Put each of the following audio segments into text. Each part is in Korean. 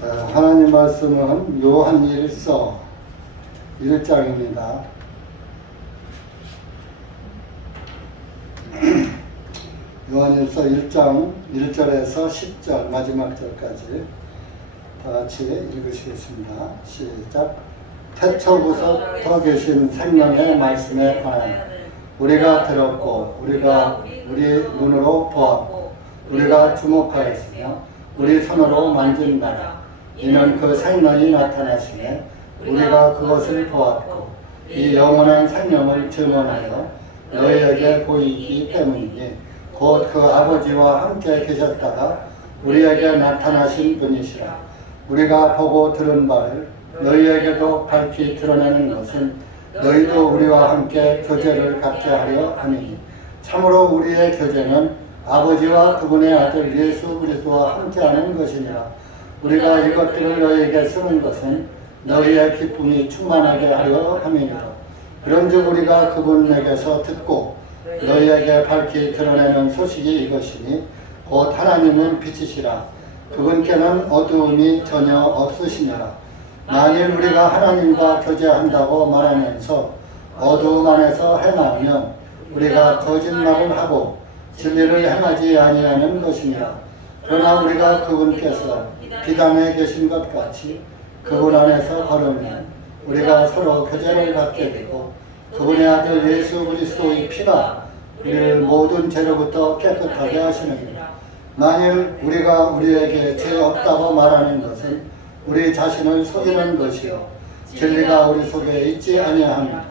하나님 말씀은 요한일서 1장입니다. 요한일서 1장 1절에서 10절 마지막 절까지 다 같이 읽으시겠습니다. 시작. 태초부터 계신 생명의 말씀에 관하여 우리가 들었고 우리가 우리 눈으로 보았고 우리가 주목하였으며 우리 손으로 만진 바라. 이는 그 생명이 나타나시매 우리가 그것을 보았고 이 영원한 생명을 증언하여 너희에게 보이기 때문이니 곧 그 아버지와 함께 계셨다가 우리에게 나타나신 분이시라. 우리가 보고 들은 바를 너희에게도 밝히 드러내는 것은 너희도 우리와 함께 교제를 갖게 하려 함이니 참으로 우리의 교제는 아버지와 그분의 아들 예수 그리스도와 함께하는 것이니라. 우리가 이것들을 너희에게 쓰는 것은 너희의 기쁨이 충만하게 하려 함이니라. 그런즉 우리가 그분에게서 듣고 너희에게 밝히 드러내는 소식이 이것이니 곧 하나님은 빛이시라. 그분께는 어두움이 전혀 없으시니라. 만일 우리가 하나님과 교제한다고 말하면서 어두움 안에서 행하면 우리가 거짓말을 하고 진리를 행하지 아니하는 것이니라. 그러나 우리가 그분께서 비단에 계신 것 같이 그분 안에서 걸으면 우리가 서로 교제를 갖게 되고 그분의 아들 예수 그리스도의 피가 우리를 모든 죄로부터 깨끗하게 하시느니라. 만일 우리가 우리에게 죄 없다고 말하는 것은 우리 자신을 속이는 것이요 진리가 우리 속에 있지 아니함이라.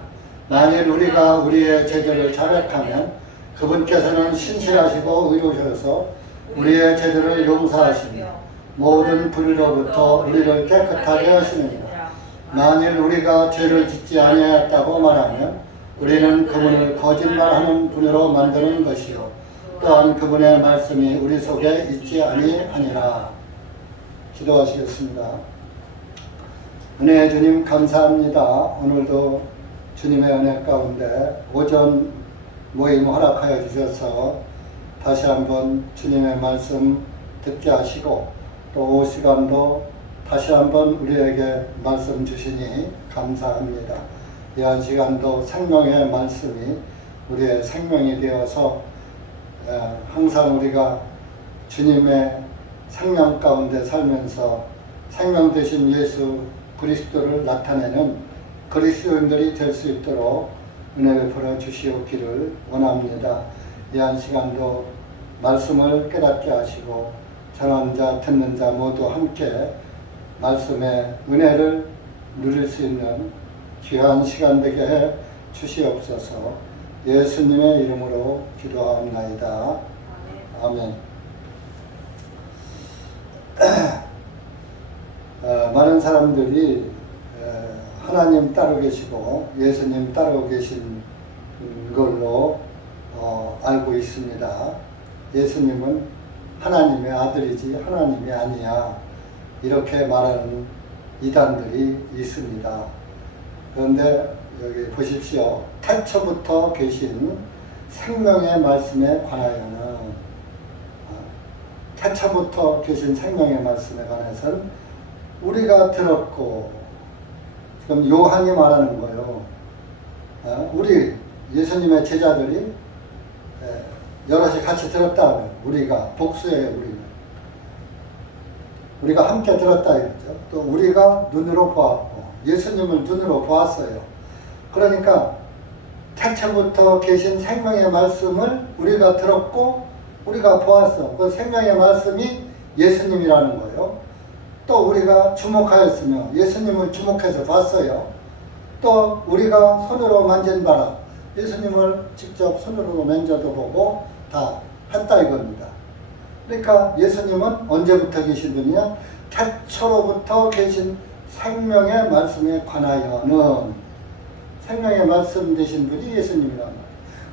만일 우리가 우리의 죄들을 자백하면 그분께서는 신실하시고 의로우셔서 우리의 죄들을 용서하시며 모든 불의로부터 우리를 깨끗하게 하시느니라. 만일 우리가 죄를 짓지 아니하였다고 말하면 우리는 그분을 거짓말하는 분으로 만드는 것이요 또한 그분의 말씀이 우리 속에 있지 아니하니라. 기도하시겠습니다. 은혜의 주님 감사합니다. 오늘도 주님의 은혜 가운데 오전 모임 허락하여 주셔서 다시 한번 주님의 말씀 듣게 하시고 또 시간도 다시 한번 우리에게 말씀 주시니 감사합니다. 이 한 시간도 생명의 말씀이 우리의 생명이 되어서 항상 우리가 주님의 생명 가운데 살면서 생명 되신 예수 그리스도를 나타내는 그리스도인들이 될 수 있도록 은혜 베풀어 주시옵기를 원합니다. 이 한 시간도 말씀을 깨닫게 하시고 전하는 자 듣는 자 모두 함께 말씀의 은혜를 누릴 수 있는 귀한 시간 되게 해 주시옵소서. 예수님의 이름으로 기도하옵나이다. 아멘. 많은 사람들이 하나님 따르고 계시고 예수님 따르고 계신 걸로 알고 있습니다. 예수님은 하나님의 아들이지 하나님이 아니야. 이렇게 말하는 이단들이 있습니다. 그런데 여기 보십시오. 태초부터 계신 생명의 말씀에 관하여는 태초부터 계신 생명의 말씀에 관해서는 우리가 들었고 지금 요한이 말하는 거예요. 우리 예수님의 제자들이 여럿이 같이 들었다. 우리가 복수예요. 우리가 함께 들었다 이거죠. 또 우리가 눈으로 보았고 예수님을 눈으로 보았어요. 그러니까 태초부터 계신 생명의 말씀을 우리가 들었고 우리가 보았어. 그 생명의 말씀이 예수님이라는 거예요. 또 우리가 주목하였으며 예수님을 주목해서 봤어요. 또 우리가 손으로 만진 바라 예수님을 직접 손으로 만져도 보고 다 했다 이겁니다. 그러니까 예수님은 언제부터 계신 분이냐? 태초로부터 계신 생명의 말씀에 관하여는 생명의 말씀 되신 분이 예수님이란 말이에요.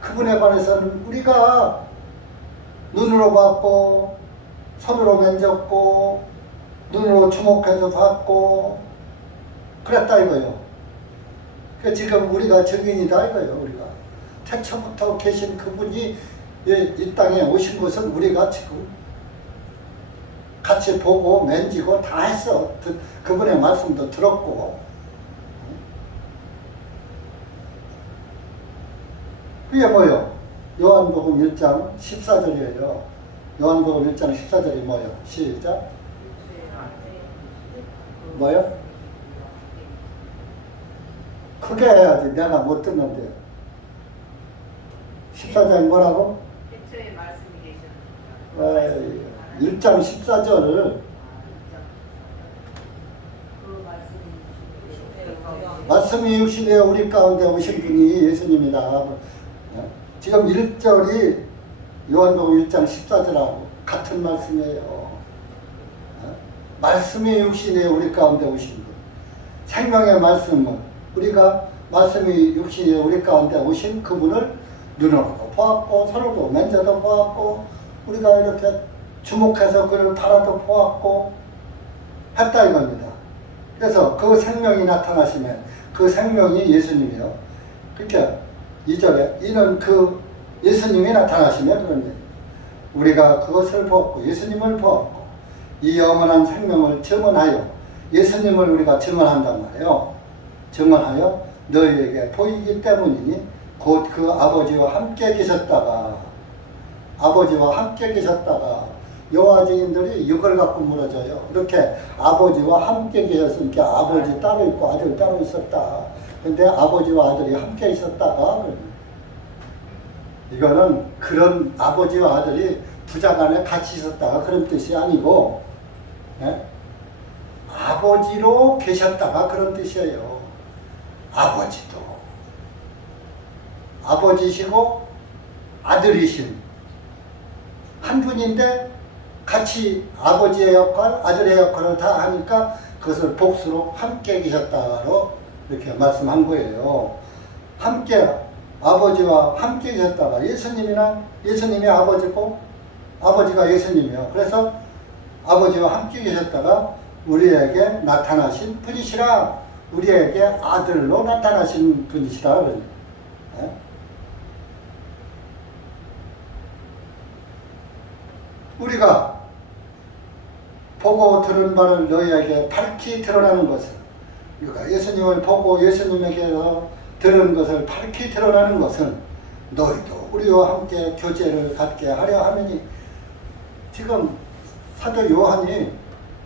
그분에 관해서는 우리가 눈으로 봤고 손으로 만졌고 눈으로 주목해서 봤고 그랬다 이거예요. 그러니까 지금 우리가 증인이다 이거예요. 우리가 태초부터 계신 그분이 이 땅에 오신 것은 우리가 지금 같이 보고 만지고 다 했어. 그분의 말씀도 들었고. 그게 뭐요? 요한복음 1장 14절이에요. 요한복음 1장 14절이 뭐요? 시작. 뭐요? 크게 해야지. 내가 못 듣는데요. 14장이 뭐라고? 태초에 말씀이 계셨는데 1장 14절을 말씀이 육신에 우리 가운데 오신 분이 예수님이다. 지금 1절이 요한복음 1장 14절하고 같은 말씀이에요. 말씀이 육신에 우리 가운데 오신 분. 생명의 말씀은 우리가 말씀이 육신에 우리 가운데 오신 그분을 눈으로도 보았고 손으로도 만져도 보았고 우리가 이렇게 주목해서 그를 바라도 보았고 했다 이겁니다. 그래서 그 생명이 나타나시면 그 생명이 예수님이요. 그러니까 2절에 이는 그 예수님이 나타나시면 그런 얘기예요. 우리가 그것을 보았고 예수님을 보았고 이 영원한 생명을 증언하여 예수님을 우리가 증언한단 말이에요. 증언하여 너희에게 보이기 때문이니 곧 그 아버지와 함께 계셨다가 여호와 증인들이 이걸 갖고 물어줘요. 이렇게 아버지와 함께 계셨으니까 아버지 따로 있고 아들 따로 있었다. 근데 아버지와 아들이 함께 있었다가 이거는 그런 아버지와 아들이 부자간에 같이 있었다가 그런 뜻이 아니고 아버지로 계셨다가 그런 뜻이에요. 아버지시고 아들이신 한 분인데 같이 아버지의 역할, 아들의 역할을 다 하니까 그것을 복수로 함께 계셨다로 이렇게 말씀한 거예요. 함께 아버지와 함께 계셨다가 예수님이 아버지고 아버지가 예수님이요. 그래서 아버지와 함께 계셨다가 우리에게 나타나신 분이시라. 우리에게 아들로 나타나신 분이시라. 우리가 보고 들은 바를 너희에게 밝히 드러나는 것은 우리가 예수님을 보고 예수님에게서 들은 것을 밝히 드러나는 것은 너희도 우리와 함께 교제를 갖게 하려 하느니 지금 사도 요한이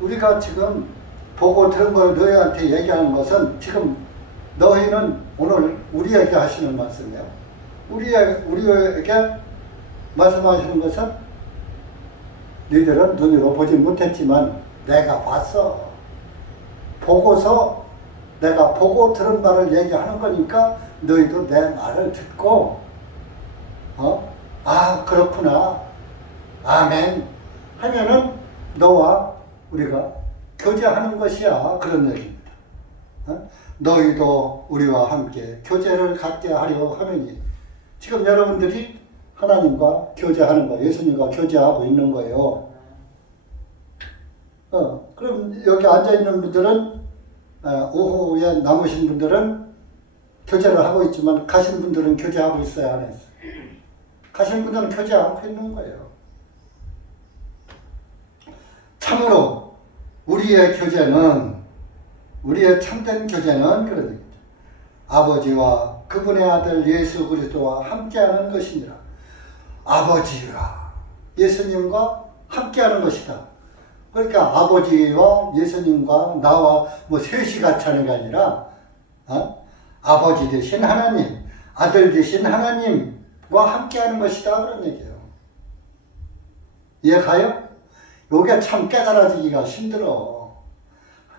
우리가 지금 보고 들은 걸 너희한테 얘기하는 것은 지금 너희는 오늘 우리에게 하시는 말씀이에요. 우리에게 말씀하시는 것은 너희들은 눈으로 보지 못했지만 내가 봤어. 보고서 내가 보고 들은 바를 얘기하는 거니까 너희도 내 말을 듣고 아 그렇구나 아멘 하면은 너와 우리가 교제하는 것이야. 그런 얘기입니다. 너희도 우리와 함께 교제를 갖게 하려 하느니 지금 여러분들이 하나님과 교제하는 거, 예수님과 교제하고 있는 거예요. 그럼 여기 앉아있는 분들은, 오후에 남으신 분들은 교제를 하고 있지만, 가신 분들은 교제하고 있어요, 안 했어요? 가신 분들은 교제 않고 있는 거예요. 참으로, 우리의 참된 교제는 그런 얘기죠. 아버지와 그분의 아들 예수 그리스도와 함께하는 것이니라. 아버지와 예수님과 함께하는 것이다. 그러니까 아버지와 예수님과 나와 셋이 같이 하는 게 아니라 아버지 되신 하나님, 아들 되신 하나님과 함께하는 것이다. 그런 얘기예요. 이해 가요? 요게 참 깨달아지기가 힘들어.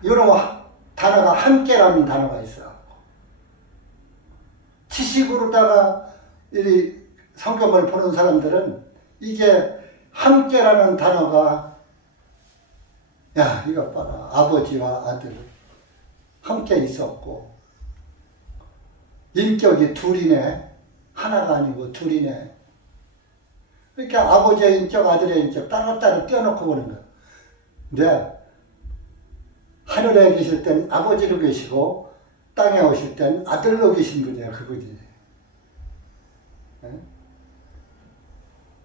이런 단어가 함께라는 단어가 있어요. 지식으로다가 이 성경을 보는 사람들은 이게 함께라는 단어가 야 이거 봐라 아버지와 아들 함께 있었고 인격이 둘이네 하나가 아니고 둘이네. 그러니까 아버지의 인격 아들의 인격 따로따로 떼어놓고 보는 거야. 근데 하늘에 계실 땐 아버지로 계시고 땅에 오실 땐 아들로 계신 분이야. 그거지.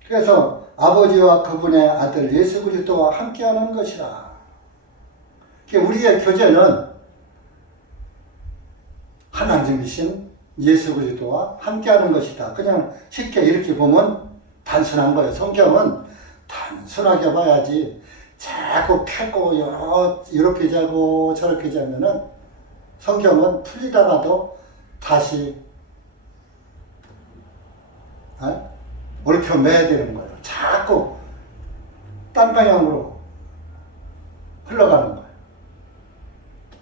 그래서 아버지와 그분의 아들 예수 그리스도와 함께하는 것이라. 우리의 교제는 하나님이신 예수 그리스도와 함께하는 것이다. 그냥 쉽게 이렇게 보면 단순한 거예요. 성경은 단순하게 봐야지 자꾸 캐고 이렇게 자고 저렇게 자면은 성경은 풀리다가도 다시 얽혀 매야 되는 거예요. 자꾸 딴 방향으로 흘러가는 거예요.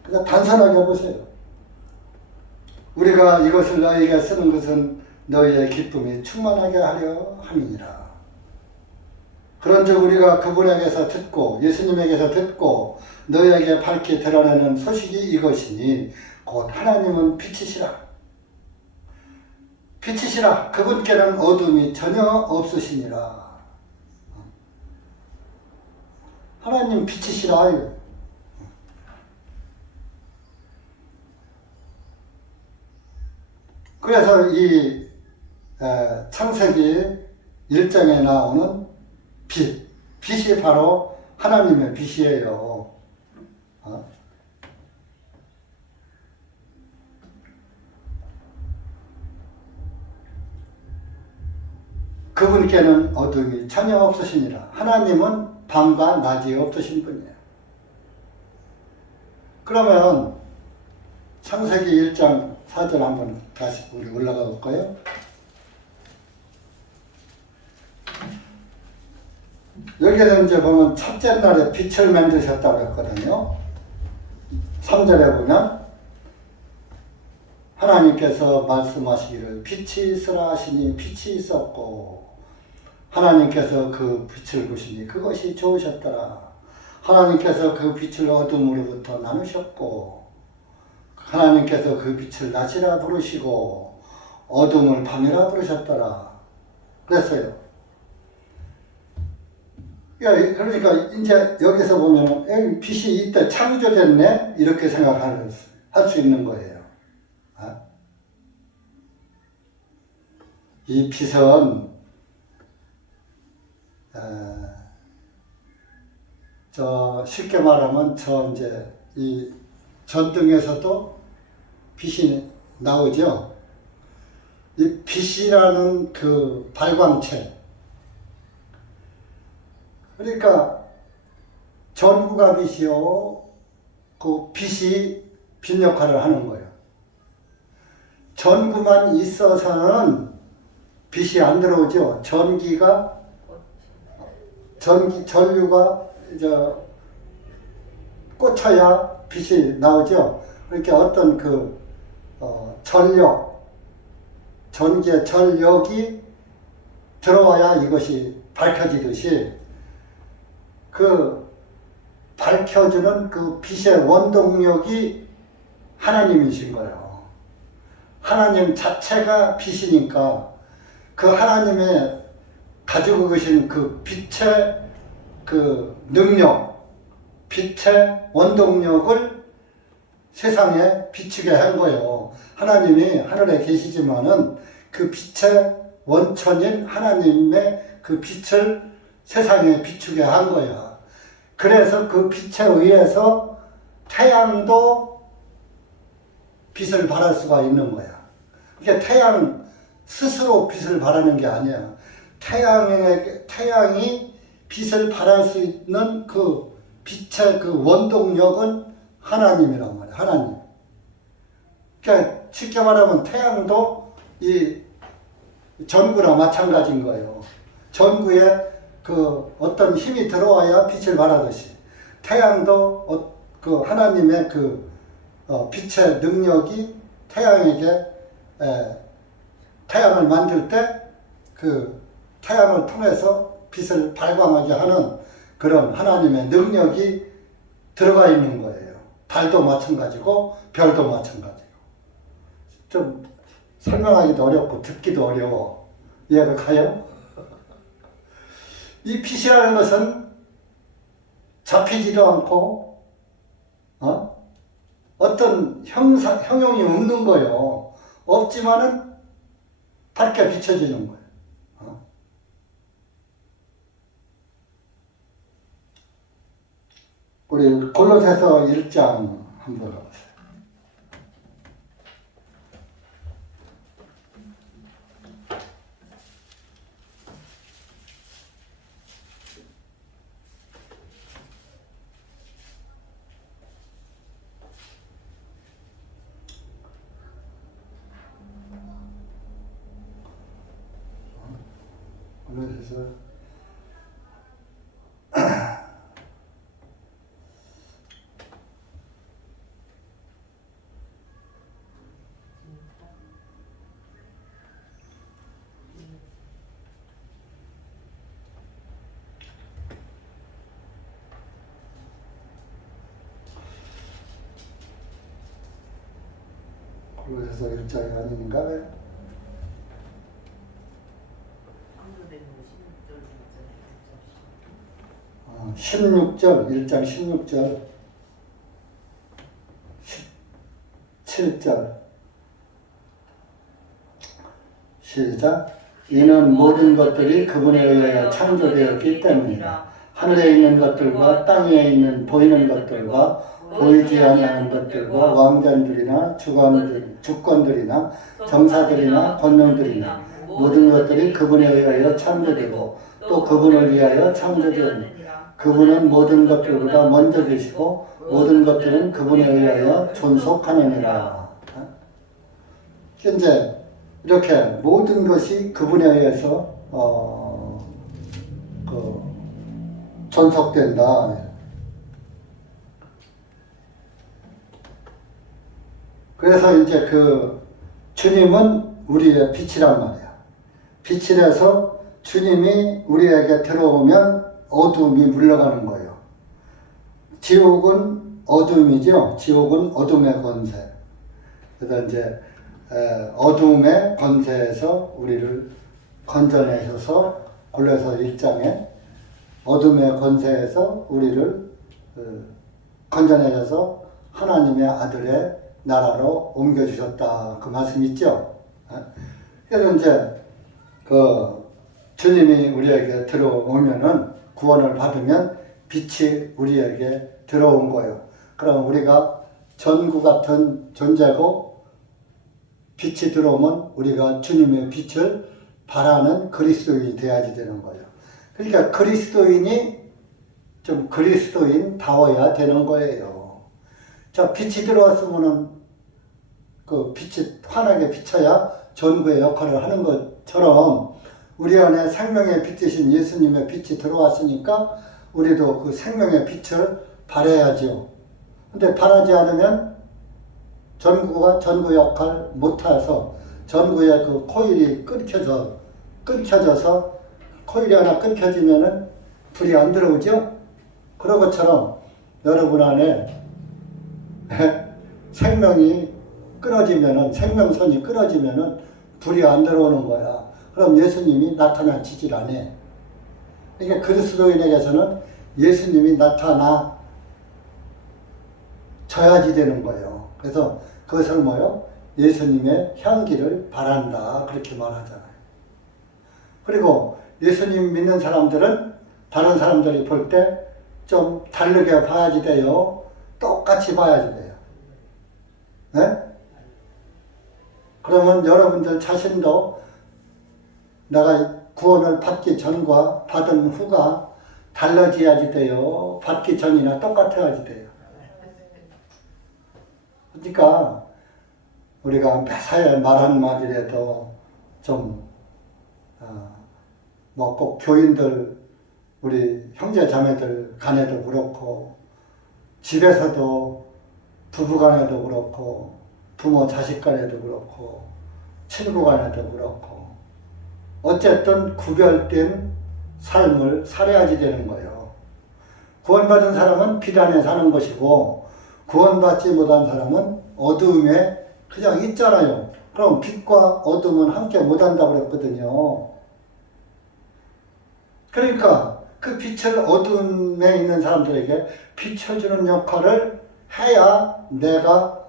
그냥 단순하게 보세요. 우리가 이것을 너희에게 쓰는 것은 너희의 기쁨이 충만하게 하려 함이니라. 그런즉 우리가 그분에게서 듣고 예수님에게서 듣고 너희에게 밝게 드러내는 소식이 이것이니 곧 하나님은 빛이시라. 빛이시라. 그분께는 어둠이 전혀 없으시니라. 하나님 빛이시라. 그래서 이 창세기 1장에 나오는 빛이 바로 하나님의 빛이에요. 그분께는 어둠이 전혀 없으시니라. 하나님은 밤과 낮이 없으신 분이에요. 그러면 창세기 1장 4절 한번 다시 우리 올라가 볼까요? 여기에서 이제 보면 첫째 날에 빛을 만드셨다고 했거든요. 3절에 보면 하나님께서 말씀하시기를 빛이 있으라 하시니 빛이 있었고 하나님께서 그 빛을 보시니 그것이 좋으셨더라. 하나님께서 그 빛을 어둠으로부터 나누셨고 하나님께서 그 빛을 낮이라 부르시고 어둠을 밤이라 부르셨더라. 그랬어요. 그러니까 이제 여기서 보면 빛이 이때 창조됐네 이렇게 생각할 수 있는 거예요. 이 빛은 쉽게 말하면 이제 이 전등에서도 빛이 나오죠. 이 빛이라는 그 발광체. 그러니까 전구가 빛이요, 그 빛이 빛 역할을 하는 거예요. 전구만 있어서는 빛이 안 들어오죠. 전류가 꽂혀야 빛이 나오죠. 그러니까 어떤 전기의 전력이 들어와야 이것이 밝혀지듯이 밝혀주는 그 빛의 원동력이 하나님이신 거예요. 하나님 자체가 빛이니까 그 하나님의 가지고 계신 그 빛의 능력, 빛의 원동력을 세상에 비추게 한 거예요. 하나님이 하늘에 계시지만은 그 빛의 원천인 하나님의 그 빛을 세상에 비추게 한 거야. 그래서 그 빛에 의해서 태양도 빛을 발할 수가 있는 거야. 이게 태양 스스로 빛을 발하는 게 아니야. 태양이 빛을 발할 수 있는 그 빛의 그 원동력은 하나님이란 말이야. 하나님. 그러니까 쉽게 말하면 태양도 이 전구랑 마찬가지인 거예요. 전구에 어떤 힘이 들어와야 빛을 발하듯이 태양도 그 하나님의 빛의 능력이 태양에게 태양을 만들 때 태양을 통해서 빛을 발광하게 하는 그런 하나님의 능력이 들어가 있는 거예요. 달도 마찬가지고 별도 마찬가지고. 좀 설명하기도 어렵고 듣기도 어려워. 이해가 가요? 이 빛이라는 것은 잡히지도 않고 어떤 형용이 없는 거예요. 없지만은 밝게 비춰지는 거예요. 우리 골로새서 1장 한번 가보세요. 골로새서 1장이 아닌가? 창조된 거 16절 1장 16절 17절 시작. 이는 모든 것들이 그분에 의하여 창조되었기 때문이라. 하늘에 있는 것들과 땅에 있는 보이는 것들과 보이지 아니하는 것들과 왕자들이나 주권들이나 정사들이나 권능들이나 모든 것들이 그분에 의하여 창조되고 또 그분을 위하여 창조되었느니라. 그분은 모든 것들보다 먼저 계시고 모든 것들은 그분에 의하여 존속하느니라. 현재 이렇게 모든 것이 그분에 의해서 존속된다. 그래서 이제 그 주님은 우리의 빛이란 말이야. 빛이라서 주님이 우리에게 들어오면 어둠이 물러가는 거예요. 지옥은 어둠이죠. 지옥은 어둠의 권세. 그래서 이제 어둠의 권세에서 우리를 건져내셔서 골로새 1장에 어둠의 권세에서 우리를 건져내셔서 하나님의 아들의 나라로 옮겨주셨다. 그 말씀 있죠? 그래서 이제 그 주님이 우리에게 들어오면은 구원을 받으면 빛이 우리에게 들어온 거예요. 그럼 우리가 전구 같은 존재고 빛이 들어오면 우리가 주님의 빛을 바라는 그리스도인이 돼야지 되는 거예요. 그러니까 그리스도인이 좀 그리스도인다워야 되는 거예요. 자, 빛이 들어왔으면은 그 빛이 환하게 비쳐야 전구의 역할을 하는 것처럼 우리 안에 생명의 빛 되신 예수님의 빛이 들어왔으니까 우리도 그 생명의 빛을 발해야죠. 근데 발하지 않으면 전구가 전구 역할 못해서 전구의 그 코일이 끊겨져서 코일이 하나 끊겨지면은 불이 안 들어오죠? 그런 것처럼 여러분 안에 생명이 끊어지면은, 생명선이 끊어지면은 불이 안 들어오는 거야. 그럼 예수님이 나타나지질 않아. 그러니까 그리스도인에게서는 예수님이 나타나 져야지 되는 거예요. 그래서 그것을 뭐요? 예수님의 향기를 바란다. 그렇게 말하잖아요. 그리고 예수님 믿는 사람들은 다른 사람들이 볼 때 좀 다르게 봐야지 돼요. 똑같이 봐야지 돼요. 네? 그러면 여러분들 자신도 내가 구원을 받기 전과 받은 후가 달라져야지 돼요. 받기 전이나 똑같아야지 돼요. 그러니까 우리가 매사에 말 한마디라도 좀 뭐 꼭 교인들 우리 형제 자매들 간에도 그렇고 집에서도 부부 간에도 그렇고 부모 자식 간에도 그렇고 친구 간에도 그렇고 어쨌든 구별된 삶을 살아야지 되는 거예요. 구원받은 사람은 빛 안에 사는 것이고 구원받지 못한 사람은 어두움에 그냥 있잖아요. 그럼 빛과 어둠은 함께 못한다고 그랬거든요. 그러니까 그 빛을 어둠에 있는 사람들에게 비춰주는 역할을 해야 내가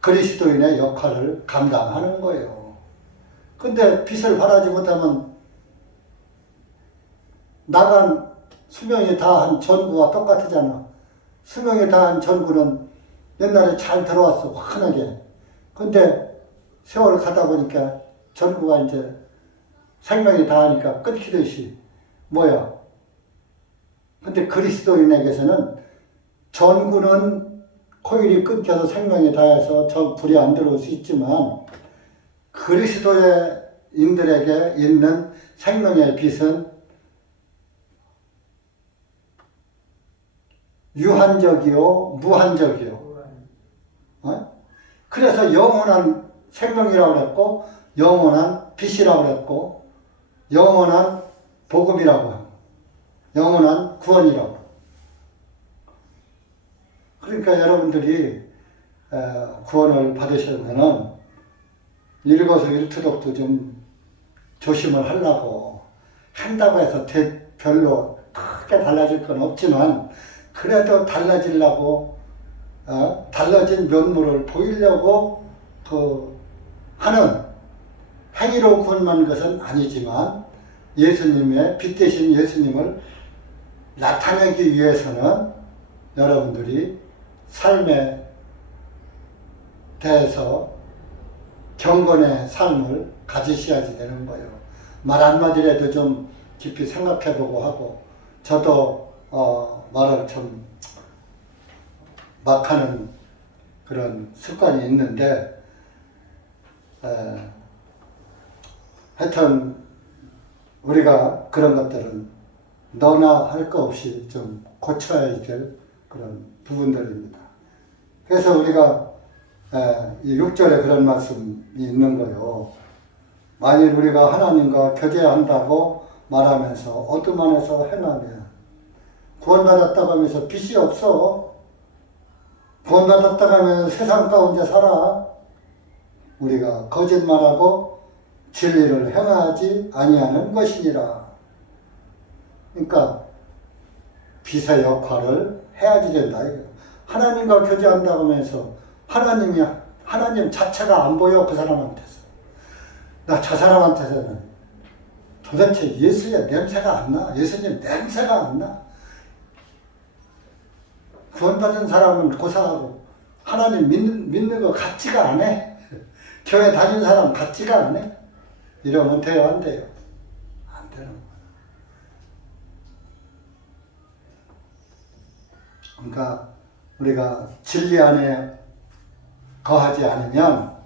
그리스도인의 역할을 감당하는 거예요. 근데 빛을 발하지 못하면 나간 수명이 다한 전구가 똑같으잖아. 수명이 다한 전구는 옛날에 잘 들어왔어, 환하게. 근데 세월 가다 보니까 전구가 이제 생명이 다하니까 끊기듯이 뭐야. 근데 그리스도인에게서는 전구는 코일이 끊겨서 생명이 다해서 저 불이 안 들어올 수 있지만 그리스도의 인들에게 있는 생명의 빛은 유한적이요, 무한적이요. 어? 그래서 영원한 생명이라고 그랬고, 영원한 빛이라고 그랬고, 영원한 복음이라고 하고, 영원한 구원이라고. 그러니까 여러분들이 구원을 받으시려면은 일거수일투족도 좀 조심을 하려고 한다고 해서 별로 크게 달라질 건 없지만 그래도 달라지려고 달라진 면모를 보이려고 하는 행위로 구원받는 것은 아니지만 예수님의 빛 대신 예수님을 나타내기 위해서는 여러분들이 삶에 대해서 경건의 삶을 가지셔야지 되는 거예요. 말 한마디라도 좀 깊이 생각해보고 하고 저도 말을 좀 막 하는 그런 습관이 있는데 하여튼 우리가 그런 것들은 너나 할 거 없이 좀 고쳐야 될 그런 부분들입니다. 그래서 우리가 이 6절에 그런 말씀이 있는 거예요. 만일 우리가 하나님과 교제한다고 말하면서 어둠 안에서 행하면 구원받았다고 하면서 빛이 없어. 구원받았다고 하면 세상 가운데 살아. 우리가 거짓말하고 진리를 행하지 아니하는 것이니라. 그러니까 빛의 역할을 해야지 된다. 하나님과 교제한다고 하면서 하나님 자체가 안 보여, 그 사람한테서. 나 저 사람한테서는 도대체 예수의 냄새가 안 나. 예수님 냄새가 안 나. 구원받은 사람은 고사하고 하나님 믿는 거 같지가 않아. 교회 다니는 사람 같지가 않아. 이러면 돼요, 안 돼요? 안 되는 거야. 그러니까 우리가 진리 안에 거하지 않으면,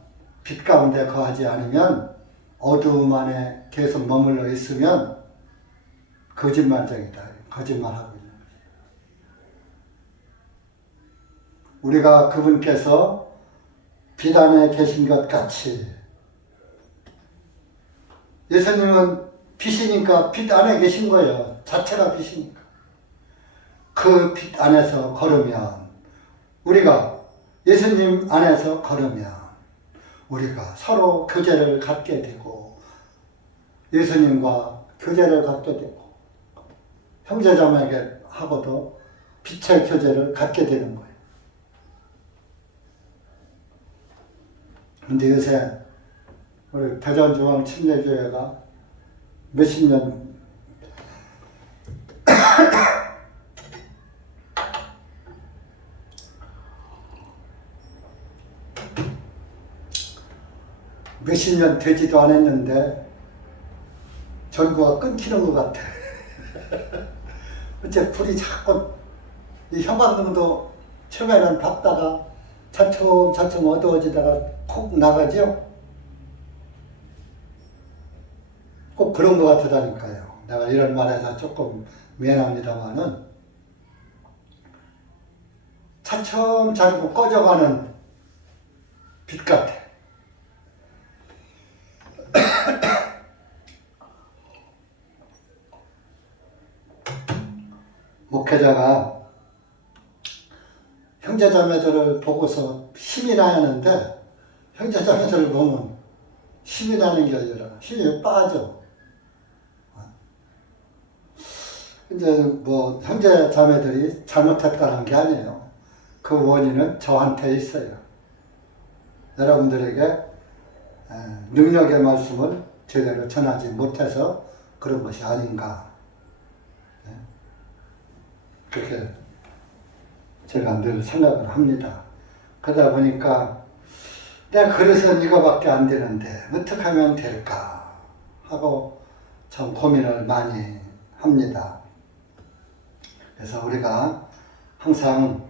빛 가운데 거하지 않으면, 어두움 안에 계속 머물러 있으면 거짓말쟁이다. 거짓말하고 있는 거지. 우리가 그분께서 빛 안에 계신 것 같이, 예수님은 빛이니까 빛 안에 계신 거예요. 자체가 빛이니까. 그 빛 안에서 걸으면, 우리가 예수님 안에서 걸으면 우리가 서로 교제를 갖게 되고 예수님과 교제를 갖게 되고 형제자매에게 하고도 빛의 교제를 갖게 되는 거예요. 근데 요새 우리 대전중앙침례교회가 몇십 년 몇십 년 되지도 않았는데 전구가 끊기는 것 같아. 어째 불이 자꾸 이 형광등도 처음에는 밝다가 차츰차츰 어두워지다가 콕 나가죠. 꼭 그런 것 같다니까요. 내가 이런 말해서 조금 미안합니다만은 차츰차츰 꺼져가는 빛 같아. 목회자가 형제자매들을 보고서 힘이 나야 하는데 형제자매들을 보면 힘이 나는 게 아니라 힘이 빠져. 이제 뭐 형제자매들이 잘못했다는 게 아니에요. 그 원인은 저한테 있어요. 여러분들에게 능력의 말씀을 제대로 전하지 못해서 그런 것이 아닌가. 그렇게 제가 늘 생각을 합니다. 그러다 보니까 내가 그릇은 이거밖에 안 되는데 어떻게 하면 될까 하고 참 고민을 많이 합니다. 그래서 우리가 항상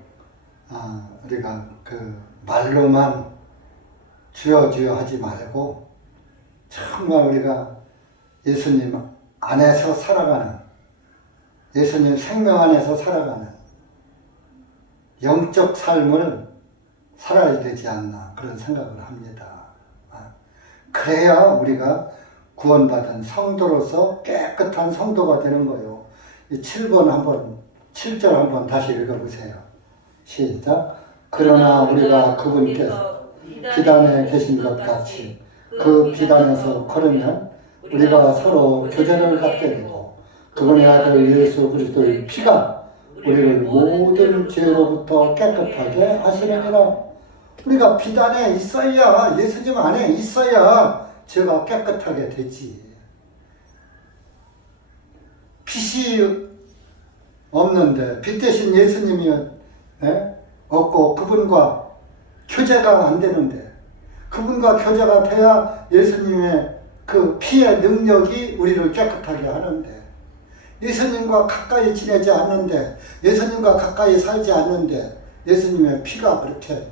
우리가 그 말로만 주여 주여 하지 말고 정말 우리가 예수님 안에서 살아가는, 예수님 생명 안에서 살아가는 영적 삶을 살아야 되지 않나 그런 생각을 합니다. 그래야 우리가 구원받은 성도로서 깨끗한 성도가 되는 거예요. 이 7절 한번 다시 읽어보세요. 시작. 그러나 우리가 그분께서 비단에 계신 것 같이 그 비단에서 걸으면 우리가 서로 교제를 갖게 되고 그분의 아들 예수 그리스도의 피가 우리를 모든 죄로부터 깨끗하게 하시느니라. 우리가 비단에 있어야, 예수님 안에 있어야 죄가 깨끗하게 되지. 빛이 없는데, 빛 대신 예수님이 없고 그분과 교제가 안 되는데, 그분과 교제가 돼야 예수님의 그 피의 능력이 우리를 깨끗하게 하는데, 예수님과 가까이 지내지 않는데, 예수님과 가까이 살지 않는데, 예수님의 피가 그렇게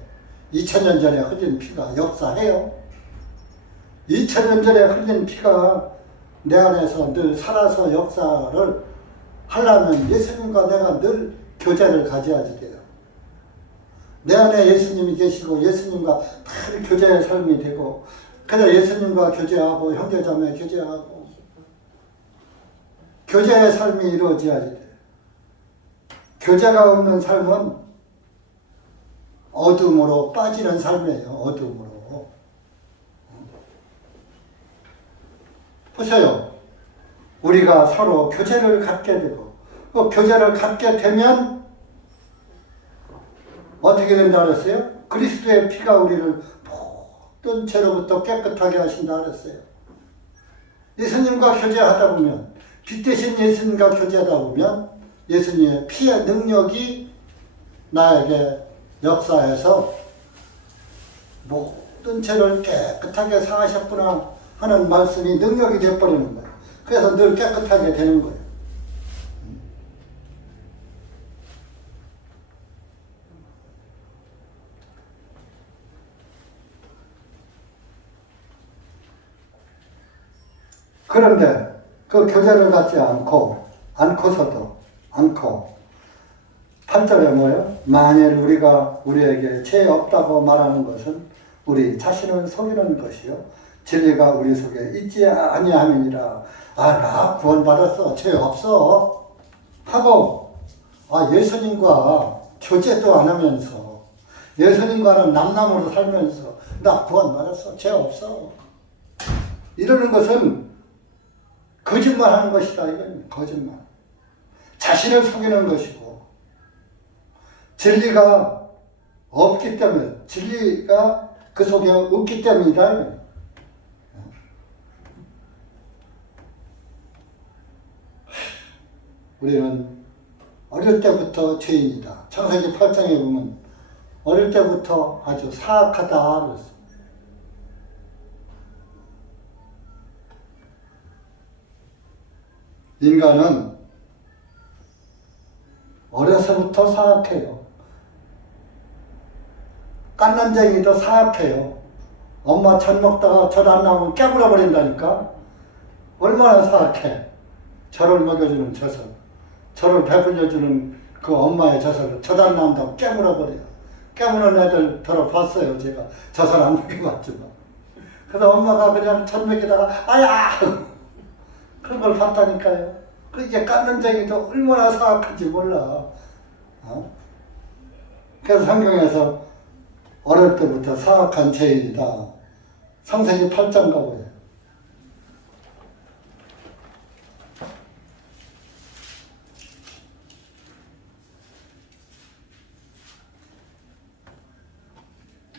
2000년 전에 흘린 피가 역사해요. 2000년 전에 흘린 피가 내 안에서 늘 살아서 역사를 하려면 예수님과 내가 늘 교제를 가져야지 돼요. 내 안에 예수님이 계시고 예수님과 늘 교제의 삶이 되고, 그래서 예수님과 교제하고 형제자매 교제하고 교제의 삶이 이루어져야지 돼요. 교제가 없는 삶은 어둠으로 빠지는 삶이에요. 어둠으로. 보세요. 우리가 서로 교제를 갖게 되고 그 교제를 갖게 되면 어떻게 된다 그랬어요? 그리스도의 피가 우리를 모든 죄로부터 깨끗하게 하신다 그랬어요. 예수님과 교제하다 보면, 빛 대신 예수님과 교제하다 보면 예수님의 피의 능력이 나에게 역사해서 모든 죄를 깨끗하게 사하셨구나 하는 말씀이 능력이 되어버리는 거예요. 그래서 늘 깨끗하게 되는 거예요. 그런데 그 교제를 갖지 않고서도 8절에 뭐예요? 만일 우리가 우리에게 죄 없다고 말하는 것은 우리 자신을 속이는 것이요 진리가 우리 속에 있지 아니함이니라. 나 구원받았어, 죄 없어 하고 예수님과 교제도 안 하면서 예수님과는 남남으로 살면서 나 구원받았어, 죄 없어 이러는 것은 거짓말하는 것이다. 이건 거짓말. 자신을 속이는 것이고 진리가 없기 때문에, 진리가 그 속에 없기 때문이다. 우리는 어릴 때부터 죄인이다. 창세기 8장에 보면 어릴 때부터 아주 사악하다 그랬어. 인간은 어려서부터 사악해요. 깐난쟁이도 사악해요. 엄마 젖 먹다가 젖 안 나오면 깨물어 버린다니까. 얼마나 사악해. 젖을 먹여주는 젖을, 젖을 배불려주는 그 엄마의 젖을 젖 안 나온다고 깨물어 버려요. 깨무는 애들 들어봤어요. 제가 젖을 안 먹여봤지만. 그래서 엄마가 그냥 젖 먹이다가 아야 그런 걸 봤다니까요. 그게 깐난쟁이도 얼마나 사악한지 몰라. 그래서 성경에서 어릴 때부터 사악한 죄인이다. 창세기 8장 가보세요.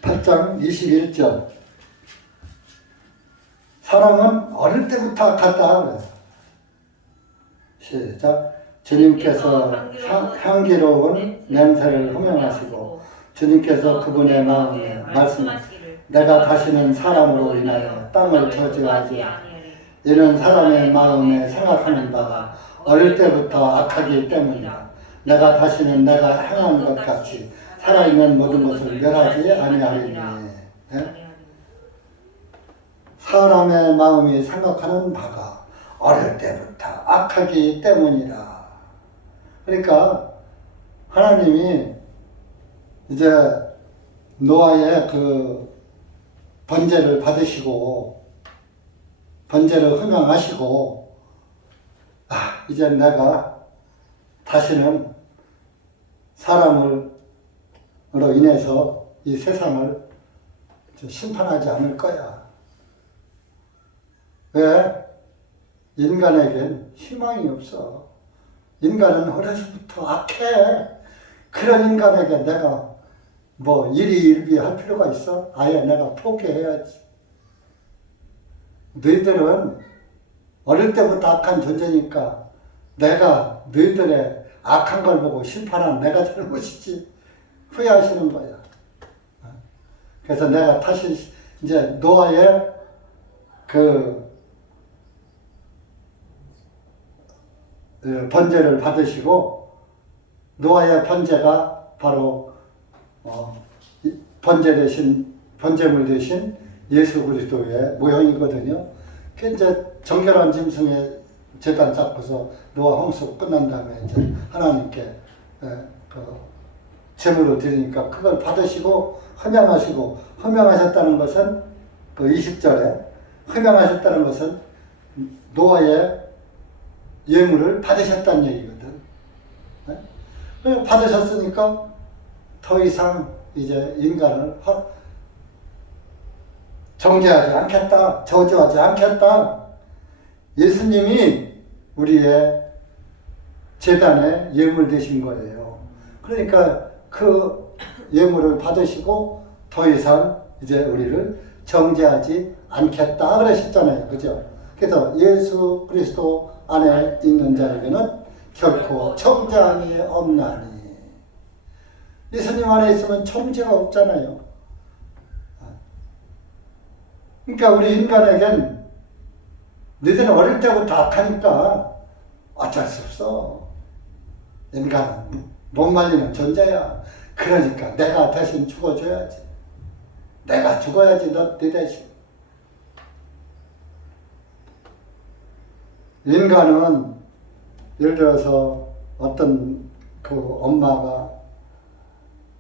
(8장) 21절. 사람은 어릴 때부터 악하다. 시작. 주님께서 향기로운 냄새를 흠명하시고 주님께서 그분의 마음에 말씀하시기를 내가 다시는 사람으로 인하여 땅을 저주하지 이는 사람의 마음에 생각하는 바가 어릴 때부터 악하기 때문이다. 내가 다시는 내가 행한 것 같이 살아있는 모든 것을 멸하지 아니하리니. 네? 사람의 마음이 생각하는 바가 어릴 때부터 악하기 때문이다. 그러니까 하나님이 이제 노아의 그 번제를 받으시고 번제를 흠양하시고 이제 내가 다시는 사람으로 인해서 이 세상을 심판하지 않을 거야. 왜? 인간에겐 희망이 없어. 인간은 어려서부터 악해. 그런 인간에게 내가 뭐 일희일비 할 필요가 있어? 아예 내가 포기해야지. 너희들은 어릴 때부터 악한 존재니까 내가 너희들의 악한 걸 보고 심판한 내가 잘못이지. 후회하시는 거야. 그래서 내가 다시 이제 노아의 그 번제를 받으시고 노아의 번제가 바로 번제물 대신 예수 그리스도의 모형이거든요. 그 이제 정결한 짐승의 제단 쌓고서 노아 홍수 끝난 다음에 이제 하나님께 제물을 드리니까 그걸 받으시고 흠양하셨다는 것은 그 20절에 흠양하셨다는 것은 노아의 예물을 받으셨다는 얘기거든. 네? 받으셨으니까 더 이상 이제 인간을 정죄하지 않겠다, 저주하지 않겠다. 예수님이 우리의 제단에 예물 되신 거예요. 그러니까 그 예물을 받으시고 더 이상 이제 우리를 정죄하지 않겠다 그러셨잖아요. 그죠? 그래서 예수 그리스도 안에 있는 자에게는 결코 정죄함이 없나니. 예수님 안에 있으면 정죄가 없잖아요. 그러니까 우리 인간에겐 너희들은 어릴 때부터 악하니까 어쩔 수 없어. 인간은 못 말리는 존재야. 그러니까 내가 대신 죽어줘야지. 내가 죽어야지 네 대신. 인간은 예를 들어서 어떤 그 엄마가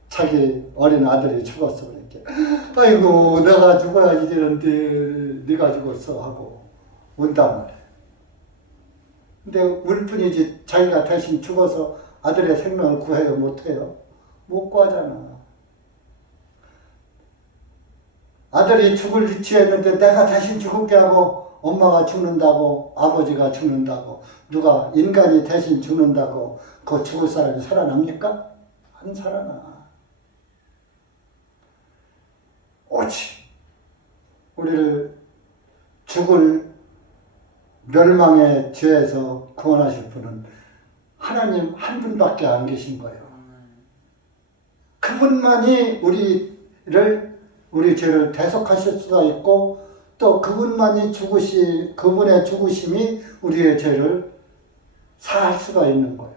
자기 어린 아들이 죽었어. 이렇게 아이고 내가 죽어야지 되는데 네가 죽었어 하고 운단 말이야. 근데 울 뿐이지 자기가 대신 죽어서 아들의 생명을 구해요? 못해요? 못 구하잖아. 아들이 죽을 위치에 있는데 내가 대신 죽을게 하고 엄마가 죽는다고 아버지가 죽는다고 누가 인간이 대신 죽는다고 그 죽을 사람이 살아납니까? 안 살아나. 오직 우리를 죽을 멸망의 죄에서 구원하실 분은 하나님 한 분밖에 안 계신 거예요. 그분만이 우리 죄를 대속하실 수가 있고 또 그분만이 그분의 죽으심이 우리의 죄를 사할 수가 있는 거예요.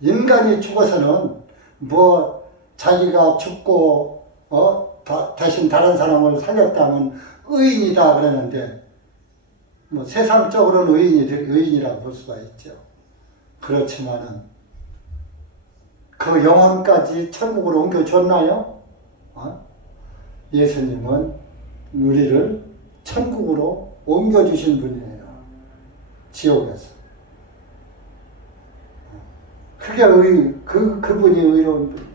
인간이 죽어서는 뭐 자기가 죽고 대신 다른 사람을 살렸다면 의인이다 그러는데 뭐 세상적으로는 의인이라고 볼 수가 있죠. 그렇지만은 그 영혼까지 천국으로 옮겨줬나요? 예수님은 우리를 천국으로 옮겨주신 분이에요. 지옥에서. 그게 그분이 의로운 분.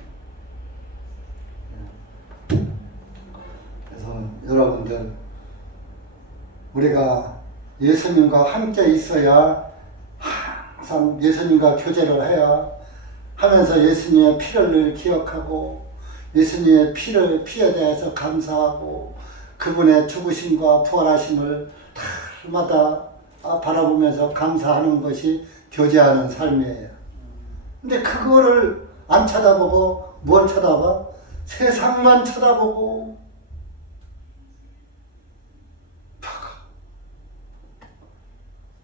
그래서 여러분들 우리가 예수님과 함께 있어야 항상 예수님과 교제를 해야 하면서 예수님의 피를 늘 기억하고 예수님의 피에 대해서 감사하고 그분의 죽으심과 부활하심을 날마다 바라보면서 감사하는 것이 교제하는 삶이에요. 근데 그거를 안 쳐다보고 뭘 쳐다봐? 세상만 쳐다보고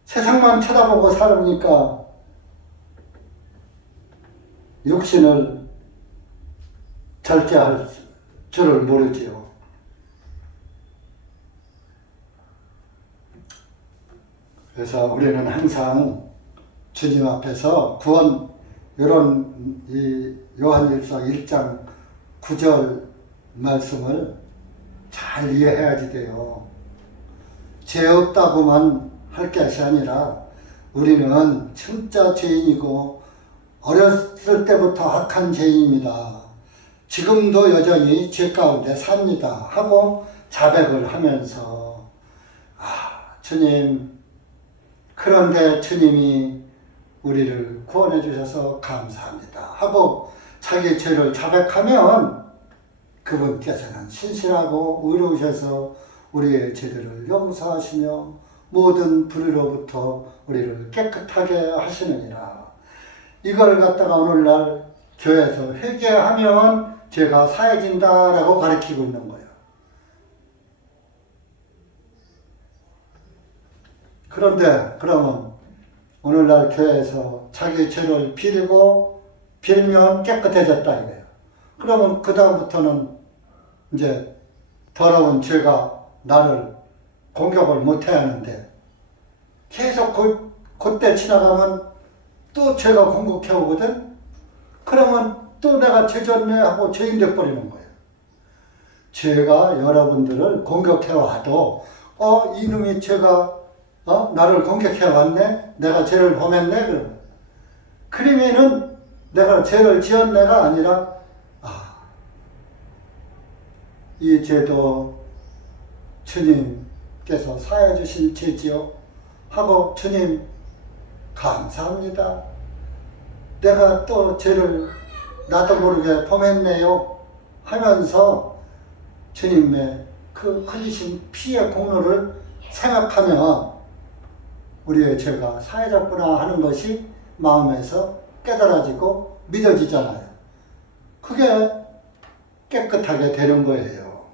세상만 쳐다보고 살으니까 육신을 절제할 줄을 모르지요. 그래서 우리는 항상 주님 앞에서 구원, 이런 이 요한일서 1장 9절 말씀을 잘 이해해야지 돼요. 죄 없다고만 할 것이 아니라 우리는 진짜 죄인이고 어렸을 때부터 악한 죄인입니다. 지금도 여전히 죄 가운데 삽니다 하고 자백을 하면서 주님, 그런데 주님이 우리를 구원해 주셔서 감사합니다 하고 자기 죄를 자백하면 그분께서는 신실하고 의로우셔서 우리의 죄들을 용서하시며 모든 불의로부터 우리를 깨끗하게 하시느니라. 이걸 갖다가 오늘날 교회에서 회개하면 죄가 사해진다라고 가르치고 있는 거예요. 그런데 그러면 오늘날 교회에서 자기 죄를 빌면 깨끗해졌다 이거예요. 그러면 그 다음부터는 이제 더러운 죄가 나를 공격을 못해야 하는데 계속 그때 지나가면 또 죄가 공격해 오거든. 그러면 또 내가 죄졌네 하고 죄인 돼버리는 거예요. 죄가 여러분들을 공격해 와도 이놈이 죄가 나를 공격해 왔네? 내가 죄를 범했네? 그러면은 내가 죄를 지었네가 아니라 이 죄도 주님께서 사해 주신 죄지요 하고 주님 감사합니다. 내가 또 죄를 나도 모르게 범했네요 하면서 주님의 그 흘리신 피의 공로를 생각하면 우리의 죄가 사해졌구나 하는 것이 마음에서 깨달아지고 믿어지잖아요. 그게 깨끗하게 되는 거예요.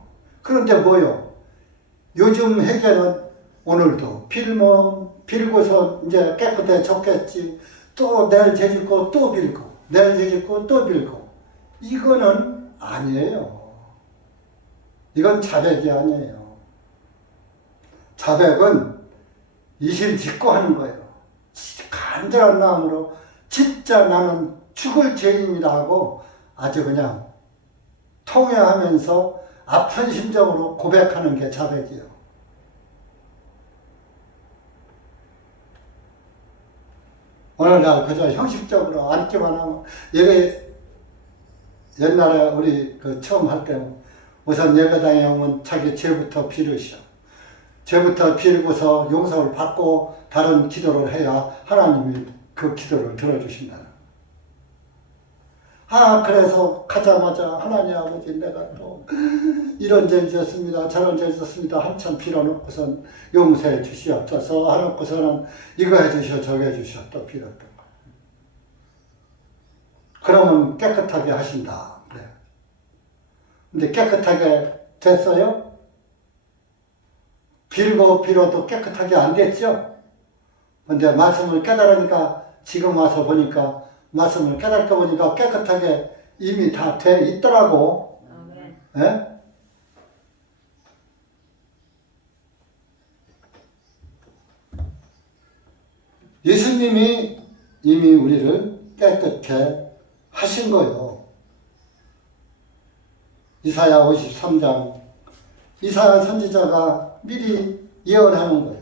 그런데 뭐요? 요즘 회개는 오늘도 빌고서 이제 깨끗해졌겠지. 또 내일 죄짓고 또 빌고, 내일 죄짓고 또 빌고. 이거는 아니에요. 이건 자백이 아니에요. 자백은 이실 짓고 하는 거예요. 간절한 마음으로 진짜 나는 죽을 죄인이라 하고 아주 그냥 통회하면서 아픈 심정으로 고백하는 게 자백이에요. 오늘날 그저 형식적으로 앉기만 하면 옛날에 우리 처음 할 때는 우선 예배당에 오면 자기 죄부터 빌으셔. 죄부터 빌고서 용서를 받고 다른 기도를 해야 하나님이 그 기도를 들어주신다는. 그래서 가자마자 하나님 아버지 내가 또 이런 죄를 지었습니다. 저런 죄를 지었습니다. 한참 빌어놓고선 용서해 주시옵소서 하놓고서는 이거 해주시오 저거 해주시오 또 빌었던 거예요. 그러면 깨끗하게 하신다. 그래. 근데 깨끗하게 됐어요? 빌어도 깨끗하게 안 됐죠? 근데 말씀을 깨달으니까 지금 와서 보니까 말씀을 깨닫고 보니까 깨끗하게 이미 다 돼 있더라고. 예? 예수님이 이미 우리를 깨끗게 하신 거예요. 이사야 53장 이사야 선지자가 미리 예언하는 거예요.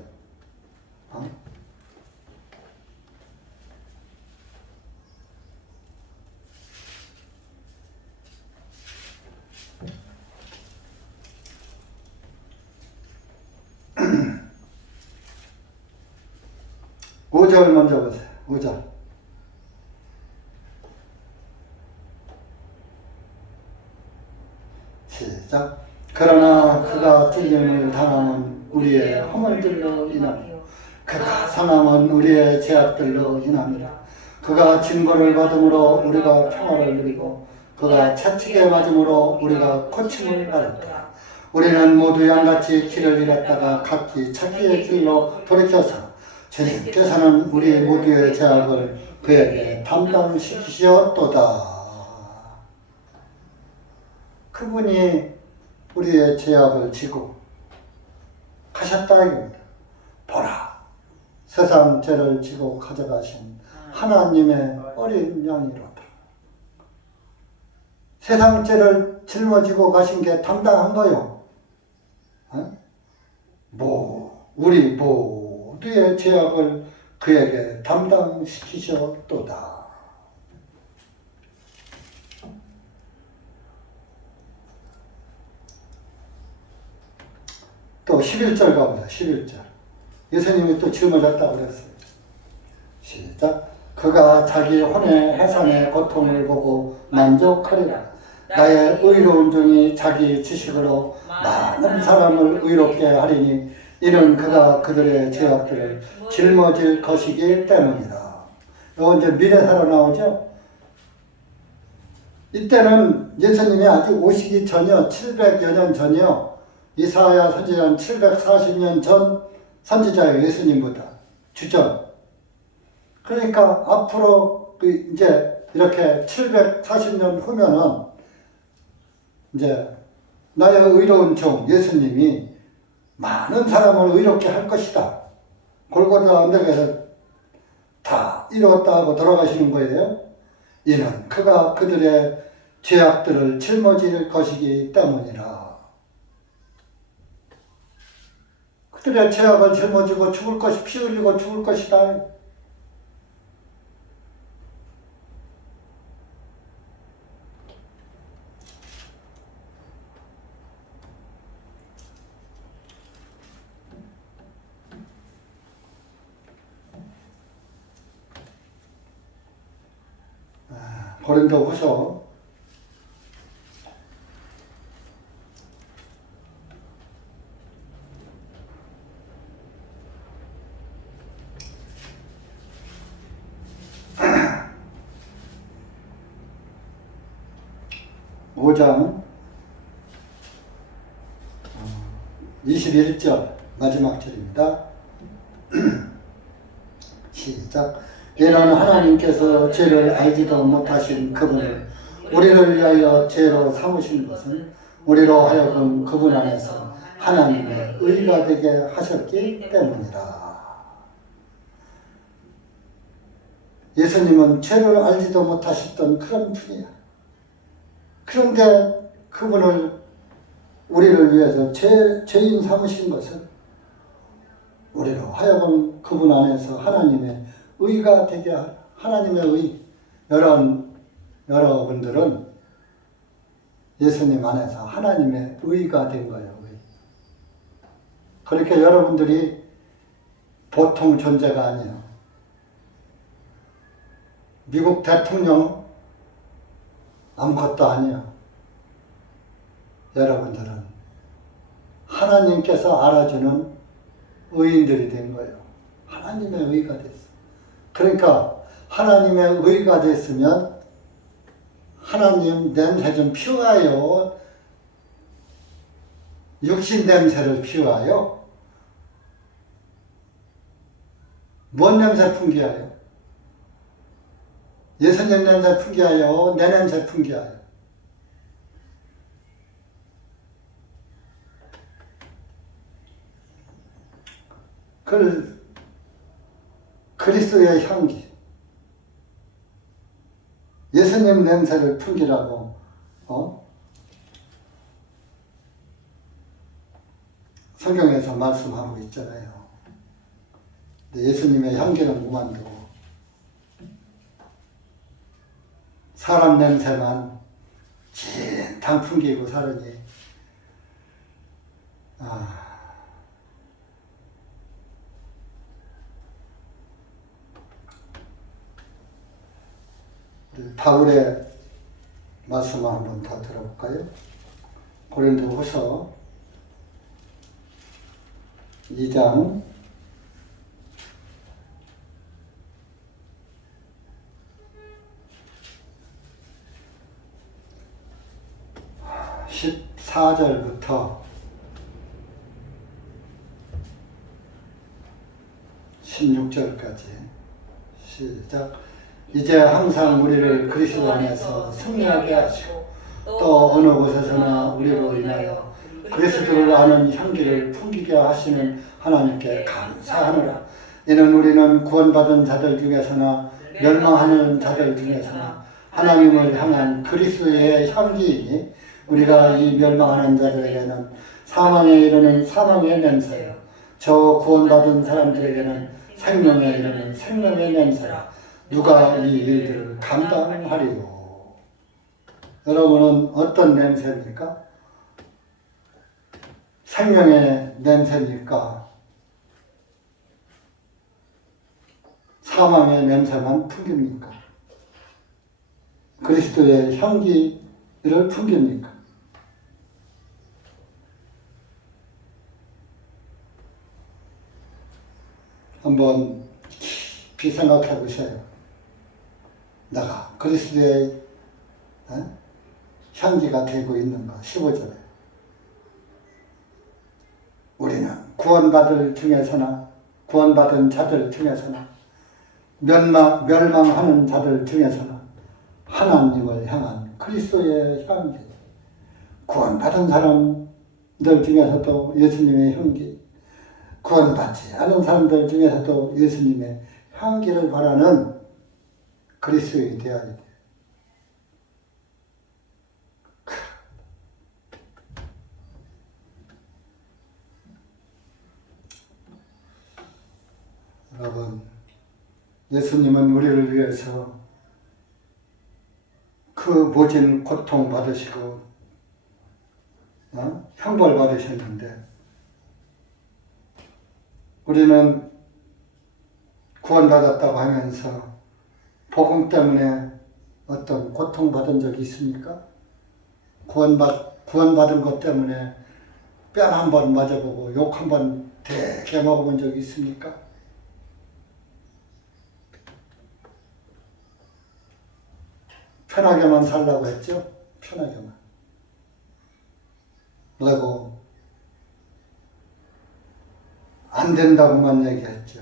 5절 먼저 보세요. 5절. 시작. 그러나 그가 찔림을 당함은 우리의 허물들로 인하여 그가 사망은 우리의 죄악들로 인함이라. 그가 징벌을 받음으로 우리가 평화를 누리고 그가 채찍에 맞음으로 우리가 고침을 받았다. 우리는 모두 양같이 길을 잃었다가 각기 자기의 길로 돌이켜서 주님께서는 우리 모두의 죄악을 그에게 담당시키셨도다. 그분이 우리의 죄악을 지고 가셨다 이겁니다. 보라, 세상 죄를 지고 가져가신 하나님의 어린 양이로다. 세상 죄를 짊어지고 가신 게 당당한 거요. 우리 모두의 죄악을 그에게 담당시키셨도다. 또 11절 가보자. 11절. 예수님이 또 짊어졌다고 그랬어요. 시작. 그가 자기 혼의 해산의 고통을 보고 만족하리라. 나의 의로운 종이 자기 지식으로 많은 사람을 의롭게 하리니 이는 그가 그들의 죄악들을 짊어질 것이기 때문이다. 이건 이제 미래사로 나오죠. 이때는 예수님이 아직 오시기 전이요. 700여 년 전이요. 이사야 선지자는 740년 전 선지자예요. 예수님보다 주전. 그러니까 앞으로 이제 이렇게 740년 후면은 이제 나의 의로운 종 예수님이 많은 사람을 의롭게 할 것이다. 골고다 언덕에서 다 이루었다 하고 돌아가시는 거예요. 이는 그가 그들의 죄악들을 짊어질 것이기 때문이라. 그들의 죄악을 짊어지고 죽을 것이 피 흘리고 죽을 것이다. 고린도후서 5장 21절 마지막 절입니다. 시작. 이는 하나님께서 죄를 알지도 못하신 그분을 우리를 위하여 죄로 삼으신 것은 우리로 하여금 그분 안에서 하나님의 의가 되게 하셨기 때문이다. 예수님은 죄를 알지도 못하셨던 그런 분이야. 그런데 그분을 우리를 위해서 죄인 삼으신 것은 우리로 하여금 그분 안에서 하나님의 의가 되게 하라. 하나님의 의. 여러분들은 예수님 안에서 하나님의 의가 된 거예요. 의. 그러니까 여러분들이 보통 존재가 아니에요. 미국 대통령 아무것도 아니에요. 여러분들은 하나님께서 알아주는 의인들이 된 거예요. 하나님의 의가 됐어요. 그러니까 하나님의 의가 됐으면 하나님 냄새 좀 피워요. 육신 냄새를 피워요. 뭔 냄새 풍기하여? 예수님 냄새 풍기하여? 내 냄새 풍기하여? 그리스도의 향기, 예수님 냄새를 풍기라고 성경에서 말씀하고 있잖아요. 근데 예수님의 향기는 무만두고 사람 냄새만 진탕 풍기고 사르니 바울의 말씀을 한번 더 들어볼까요? 고린도후서 2장 14절부터 16절까지 시작. 이제 항상 우리를 그리스도 안에서 승리하게 하시고 또 어느 곳에서나 우리로 인하여 그리스도를 아는 향기를 풍기게 하시는 하나님께 감사하노라. 이는 우리는 구원받은 자들 중에서나 멸망하는 자들 중에서나 하나님을 향한 그리스도의 향기이니 우리가 이 멸망하는 자들에게는 사망에 이르는 사망의 냄새요 저 구원받은 사람들에게는 생명에 이르는 생명의 냄새라. 누가 이 일들을 감당하리요. 여러분은 어떤 냄새입니까? 생명의 냄새입니까? 사망의 냄새만 풍깁니까? 그리스도의 향기를 풍깁니까? 한번 깊이 생각해 보세요. 내가 그리스도의 향기가 되고 있는가? 15절에 우리는 구원받을 중에서나 구원받은 자들 중에서나 멸망하는 자들 중에서나 하나님을 향한 그리스도의 향기, 구원받은 사람들 중에서도 예수님의 향기, 구원받지 않은 사람들 중에서도 예수님의 향기를 바라는 그리스도인이 되어야 돼. 여러분, 예수님은 우리를 위해서 그 모진 고통 받으시고 형벌 받으셨는데 우리는 구원받았다고 하면서 복음 때문에 어떤 고통받은 적이 있습니까? 구원받은 것 때문에 뺨 한 번 맞아보고 욕 한 번 되게 먹어본 적이 있습니까? 편하게만 살라고 했죠? 편하게만. 그리고 안 된다고만 얘기했죠.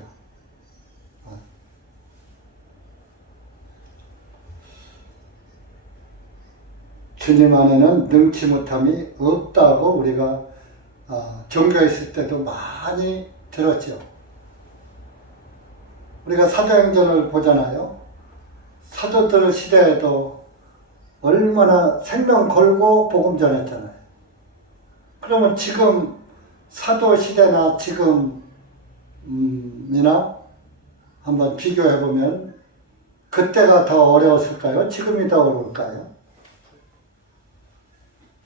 주님 안에는 능치 못함이 없다고 우리가 종교에 있을 때도 많이 들었죠. 우리가 사도행전을 보잖아요. 사도들 시대에도 얼마나 생명 걸고 복음 전했잖아요. 그러면 지금 사도 시대나 지금이나 한번 비교해 보면 그때가 더 어려웠을까요? 지금이 더 어려울까요?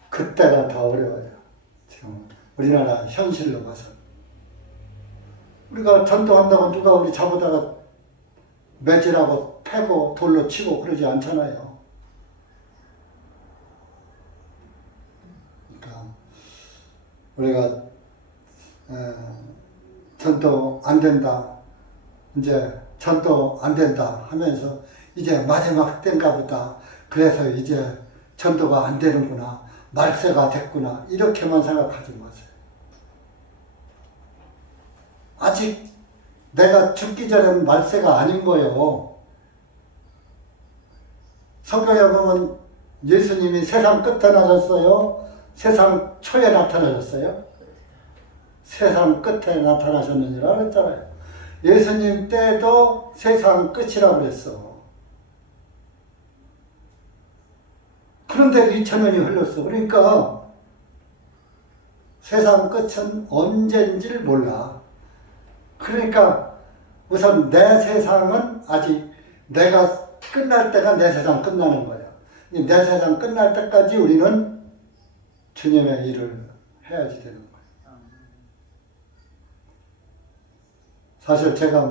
그때가 더 어려워요. 지금 우리나라 현실로 봐서. 우리가 전도한다고 누가 우리 잡아다가 매질하고 패고 돌로 치고 그러지 않잖아요. 그러니까 우리가 전도 안 된다, 이제 전도 안 된다 하면서 이제 마지막 때인가 보다, 그래서 이제 전도가 안 되는구나, 말세가 됐구나, 이렇게만 생각하지 마세요. 아직 내가 죽기 전에는 말세가 아닌 거예요. 성경에 보면 예수님이 세상 끝에 나셨어요? 세상 초에 나타나셨어요? 세상 끝에 나타나셨느니라 그랬잖아요. 예수님 때도 세상 끝이라고 그랬어. 그런데 2000년이 흘렀어. 그러니까 세상 끝은 언제인지를 몰라. 그러니까 우선 내 세상은 아직 내가 끝날 때가 내 세상 끝나는 거야. 내 세상 끝날 때까지 우리는 주님의 일을 해야지 되는 거야. 사실 제가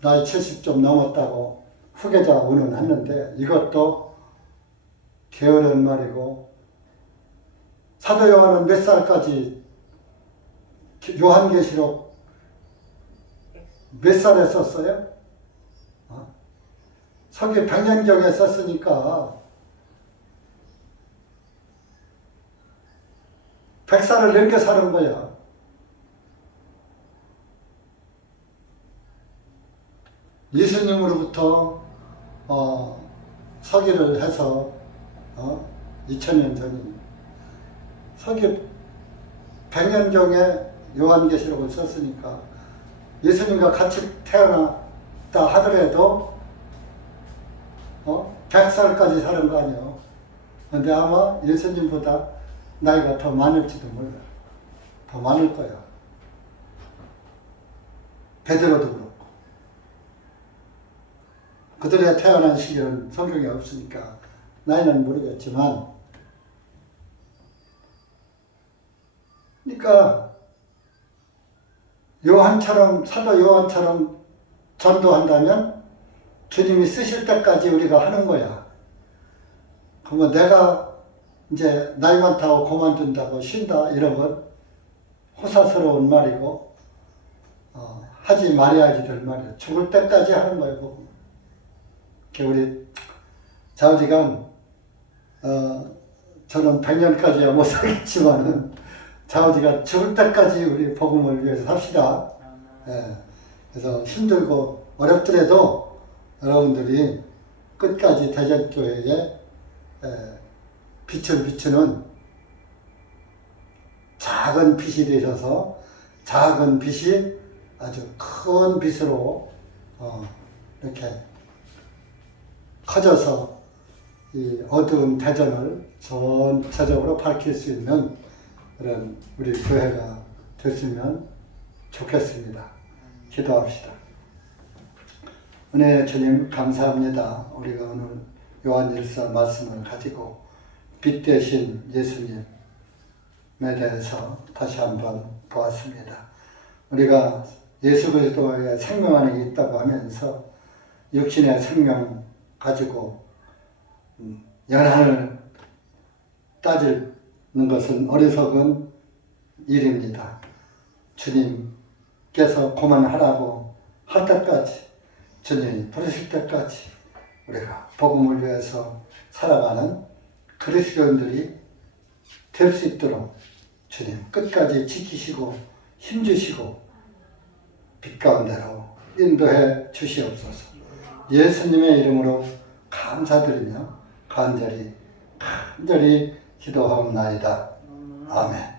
나이 70 좀 넘었다고 후계자 운운했는데 이것도 게으른 말이고, 사도 요한은 몇 살까지 요한계시록 몇 살에 썼어요? 서기 100년경에 썼으니까 100살을 넘겨 사는 거야. 예수님으로부터 서기를 해서 2000년 전이니 서기 100년경에 요한계시록을 썼으니까 예수님과 같이 태어났다 하더라도 100살까지 사는 거 아니에요. 근데 아마 예수님보다 나이가 더 많을지도 몰라. 더 많을 거야. 베드로도 그렇고. 그들의 태어난 시기는 성경에 없으니까 나이는 모르겠지만, 그러니까 요한처럼, 사도 요한처럼 전도한다면 주님이 쓰실 때까지 우리가 하는 거야. 그러면 내가 이제 나이 많다고 그만둔다고 쉰다 이런 건 호사스러운 말이고 하지 말아야지 될 말이야. 죽을 때까지 하는 거예요. 보고. 우리 좌우지간 저는 100년까지야 못 살겠지만은 좌우지간 죽을 때까지 우리 복음을 위해서 삽시다. 예. 그래서 힘들고 어렵더라도 여러분들이 끝까지 대전교회에 빛을 비추는 작은 빛이 되셔서 작은 빛이 아주 큰 빛으로 이렇게 커져서 이 어두운 대전을 전체적으로 밝힐 수 있는 그런 우리 교회가 됐으면 좋겠습니다. 기도합시다. 은혜의 주님 감사합니다. 우리가 오늘 요한일서 말씀을 가지고 빛 대신 예수님에 대해서 다시 한번 보았습니다. 우리가 예수 그리스도의 생명 안에 있다고 하면서 육신의 생명 가지고 연한을 따지는 것은 어리석은 일입니다. 주님께서 그만하라고 할 때까지, 주님이 부르실 때까지 우리가 복음을 위해서 살아가는 그리스도인들이 될 수 있도록 주님 끝까지 지키시고 힘주시고 빛 가운데로 인도해 주시옵소서. 예수님의 이름으로 감사드리며 간절히 기도하옵나이다. 아멘.